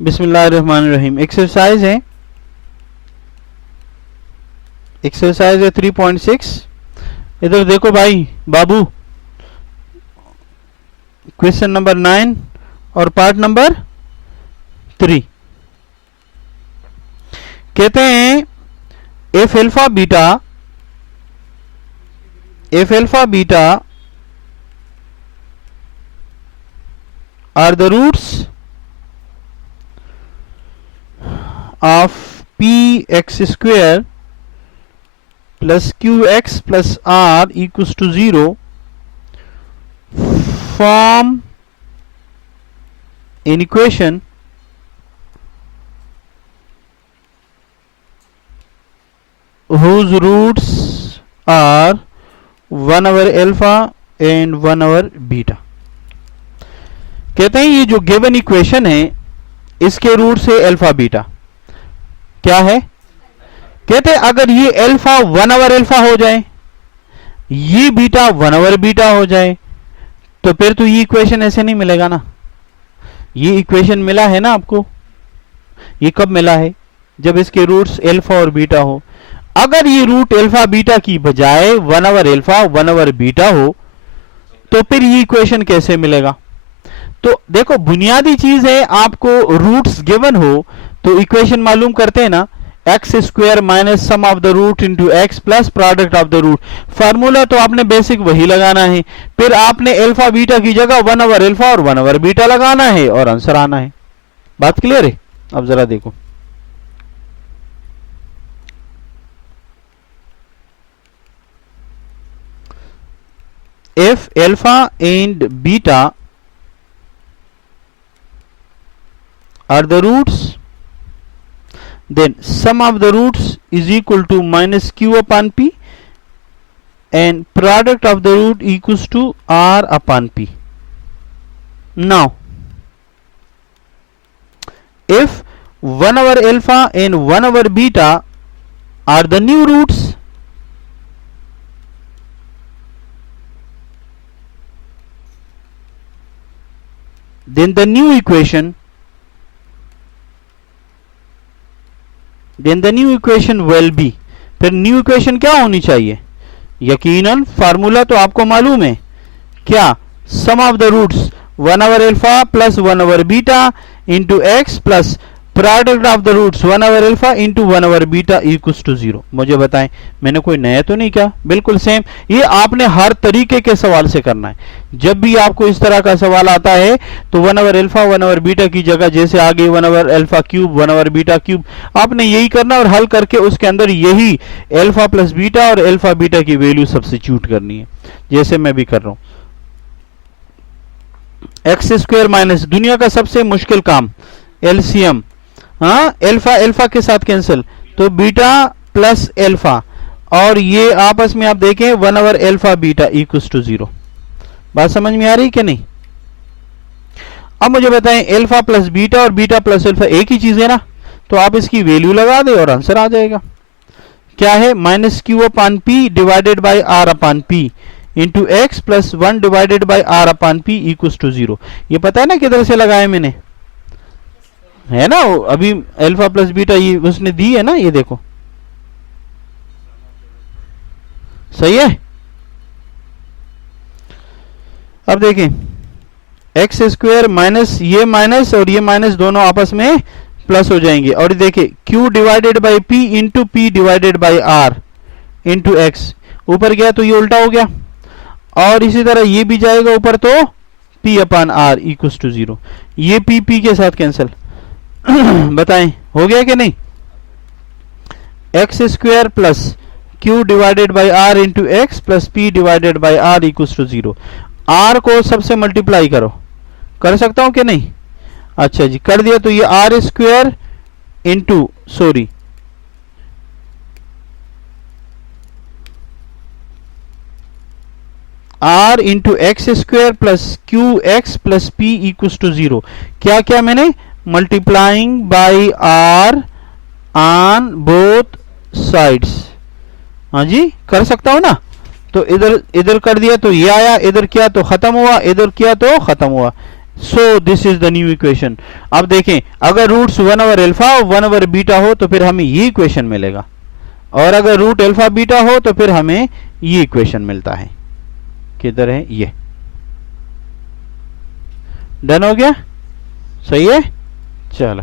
बिस्मिल्लाहिर्रहमानिर्रहीम। एक्सरसाइज है 3.6। इधर देखो भाई बाबू, क्वेश्चन नंबर 9 और पार्ट नंबर 3 कहते हैं if alpha beta are the roots of px square plus qx plus r equals to 0 form an equation whose roots are 1 over alpha and 1 over beta। कहते हैं ये जो गिवन इक्वेशन है इसके root से alpha beta क्या है। कहते हैं अगर ये अल्फा 1 ओवर अल्फा हो जाए, ये बीटा 1 ओवर बीटा हो जाए, तो फिर तो ये इक्वेशन ऐसे नहीं मिलेगा ना। ये इक्वेशन मिला है ना आपको, ये कब मिला है? जब इसके रूट्स अल्फा और बीटा हो। अगर ये रूट अल्फा बीटा की बजाय 1 ओवर अल्फा 1 ओवर बीटा हो तो फिर ये इक्वेशन कैसे मिलेगा? तो देखो बुनियादी चीज है, आपको रूट्स गिवन हो तो इक्वेशन मालूम करते हैं ना, x square minus sum of the root into x plus product of the root. Formula तो आपने बेसिक वही लगाना है, फिर आपने अल्फा बीटा की जगह 1 ओवर अल्फा और 1 ओवर बीटा लगाना है और आंसर आना है। बात क्लियर है? अब जरा देखो, if alpha and beta are the roots, then sum of the roots is equal to minus q upon p and product of the root equals to r upon p. Now if 1 over alpha and 1 over beta are the new roots, then the new equation will be, फिर new equation क्या होनी चाहिए? यकीनन formula तो आपको मालूम है क्या, sum of the roots 1 over alpha plus 1 over beta into x plus product of the roots 1 over alpha into 1 over beta equals to 0। मुझे बताएं, मैंने कोई नया तो नहीं किया? बिल्कुल सेम। ये आपने हर तरीके के सवाल से करना है। जब भी आपको इस तरह का सवाल आता है तो 1 ओवर अल्फा 1 ओवर बीटा की जगह जैसे आगे 1 over alpha cube 1 over beta cube, आपने यही करना और हल करके उसके अंदर यही अल्फा प्लस बीटा और अल्फा बीटा की वैल्यू सब्स्टिट्यूट करनी है, जैसे मैं भी कर रहा हूं। एक्स स्क्वायर माइनस, दुनिया का सबसे मुश्किल काम, एलसीएम। हाँ, अल्फा अल्फा के साथ कैंसिल, तो बीटा प्लस अल्फा और ये आपस में आप देखें 1 over alpha beta equals to 0। बात समझ में आ रही कि नहीं? अब मुझे बताएं, अल्फा प्लस बीटा और बीटा प्लस अल्फा एक ही चीज है ना, तो आप इसकी वैल्यू लगा दें और आंसर आ जाएगा। क्या है? Minus q upon p divided by r upon p into x plus 1 divided by r upon p equals to 0। ये पता है ना किधर से लगाए मैंने, है ना? अभी अल्फा प्लस बीटा ये उसने दी है ना, ये देखो सही है। अब देखें, एक्स स्क्वायर माइनस ये माइनस और ये माइनस दोनों आपस में प्लस हो जाएंगे, और देखिए q divided by p into p divided by r into x, ऊपर गया तो ये उल्टा हो गया, और इसी तरह ये भी जाएगा ऊपर तो p upon r equals to 0। ये p के साथ कैंसिल। बताएं हो गया कि नहीं? X square plus q divided by r into x plus p divided by r equals to 0। R को सबसे मल्टीप्लाई करो, कर सकता हूं कि नहीं? अच्छा जी, कर दिया। तो ये r square into sorry r into x square plus q x plus p equals to 0। क्या क्या मैंने? Multiplying by r on both sides. हाँ जी, कर सकता हूं ना? तो इधर इधर कर दिया तो ये आया, इधर किया तो खत्म हुआ, इधर किया तो खत्म हुआ। So this is the new equation. अब देखें, अगर रूट्स 1 ओवर अल्फा और 1 ओवर बीटा हो तो फिर हमें ये इक्वेशन मिलेगा, और अगर रूट अल्फा बीटा हो तो फिर हमें ये इक्वेशन मिलता है। किधर है ये? डन हो गया? सही है, चलो।